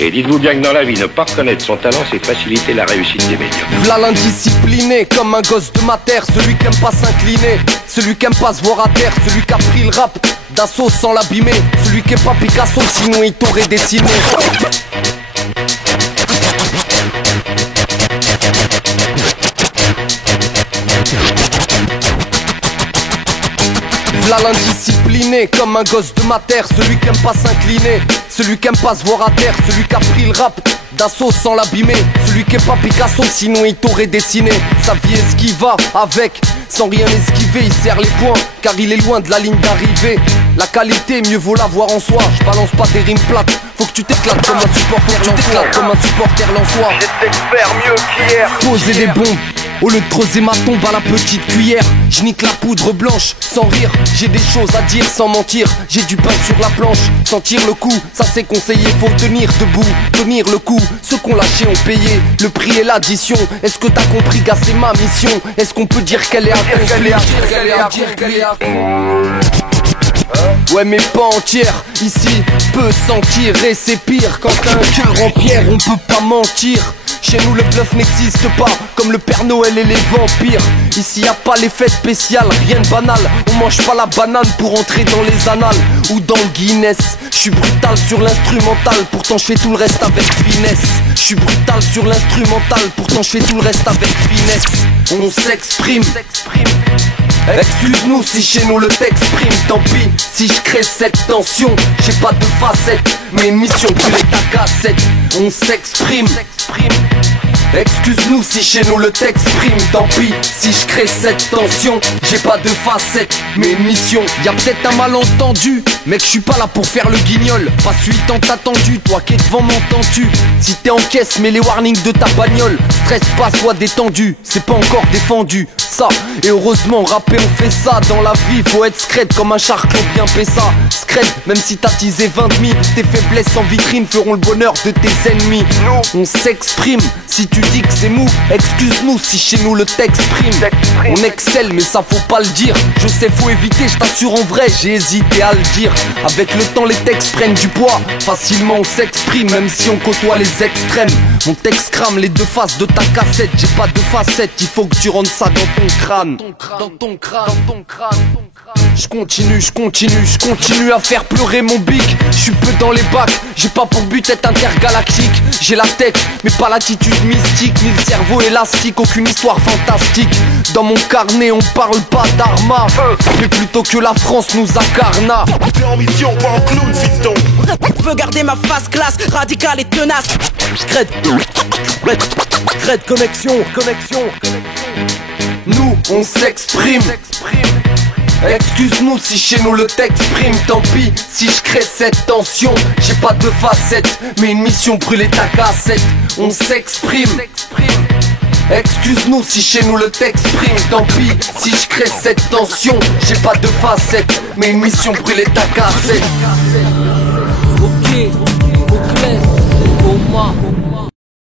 Et dites-vous bien que dans la vie, ne pas reconnaître son talent, c'est faciliter la réussite des médias. V'là l'indiscipliné, comme un gosse de ma terre. Celui qui aime pas s'incliner, celui qui aime pas se voir à terre. Celui qui a pris le rap d'assaut sans l'abîmer. Celui qui est pas Picasso, sinon il t'aurait dessiné. V'là l'indiscipliné, comme un gosse de ma terre. Celui qui aime pas s'incliner, celui qui aime pas se voir à terre. Celui qui a pris le rap d'assaut sans l'abîmer. Celui qui est pas Picasso, sinon il t'aurait dessiné. Sa vie est ce qui va avec, sans rien esquiver. Il serre les poings, car il est loin de la ligne d'arrivée. La qualité, mieux vaut l'avoir en soi. Je balance pas des rimes plates, faut que tu t'éclates comme un supporter lensois. J'essaie de faire mieux qu'hier. Poser des bombes au lieu de creuser ma tombe à la petite cuillère. Je nique la poudre blanche sans rire. J'ai des choses à dire sans mentir. J'ai du pain sur la planche, sentir le coup, ça c'est conseillé. Faut tenir debout, tenir le coup. Ceux qu'on lâché ont payé, le prix et l'addition. Est-ce que t'as compris, gars, c'est ma mission? Est-ce qu'on peut dire qu'elle est accomplie? Ouais, mais pas entière, ici peut s'en tirer. C'est pire quand t'as un cœur en pierre, on peut pas mentir. Chez nous le bluff n'existe pas, comme le Père Noël et les vampires. Ici y a pas l'effet spécial, rien de banal. On mange pas la banane pour entrer dans les annales ou dans le Guinness. J'suis brutal sur l'instrumental, pourtant j'fais tout le reste avec finesse. J'suis brutal sur l'instrumental, pourtant j'fais tout le reste avec finesse. On s'exprime. Excuse-nous si chez nous le texte prime. Tant pis si je crée cette tension. J'ai pas de facette, mais mission brûler ta cassette. On s'exprime. Excuse-nous si chez nous le texte prime. Tant pis si je crée cette tension. J'ai pas de facette, mais mission. Y'a peut-être un malentendu, mec, je suis pas là pour faire le guignol. Pas celui tant attendu, toi qui es devant m'entends-tu? Si t'es en caisse, mets les warnings de ta bagnole. Stress pas, sois détendu, c'est pas encore défendu. Ça, et heureusement, rapper on fait ça. Dans la vie, faut être scred comme un charclot bien pessa. Scred, même si t'as teasé 20 demi. Tes faiblesses en vitrine feront le bonheur de tes ennemis. On s'exprime, si tu dis que c'est mou, excuse-nous si chez nous le texte prime. On excelle mais ça faut pas le dire. Je sais faut éviter, je t'assure en vrai, j'ai hésité à le dire. Avec le temps les textes prennent du poids. Facilement on s'exprime même si on côtoie les extrêmes. Mon texte crame les deux faces de ta cassette. J'ai pas de facettes, il faut que tu rentres ça dans ton crâne. Dans ton crâne. Je continue à faire pleurer mon bic. Je suis peu dans les bacs, j'ai pas pour but d'être intergalactique. J'ai la tête, mais pas l'attitude mystique, ni le cerveau élastique, aucune histoire fantastique. Dans mon carnet on parle pas d'Arma, mais plutôt que la France nous incarna. T'es en mission, pas en clown, fiston. Je veux garder ma face classe, radicale et tenace. Scred, connexion. Nous on s'exprime. Excuse-nous si chez nous le texte prime. Tant pis si je crée cette tension. J'ai pas de facette, mais une mission brûler ta cassette. On s'exprime. Excuse-nous si chez nous le texte prime. Tant pis si je crée cette tension. J'ai pas de facette, mais une mission brûler ta cassette. Ok, au clair, au mât.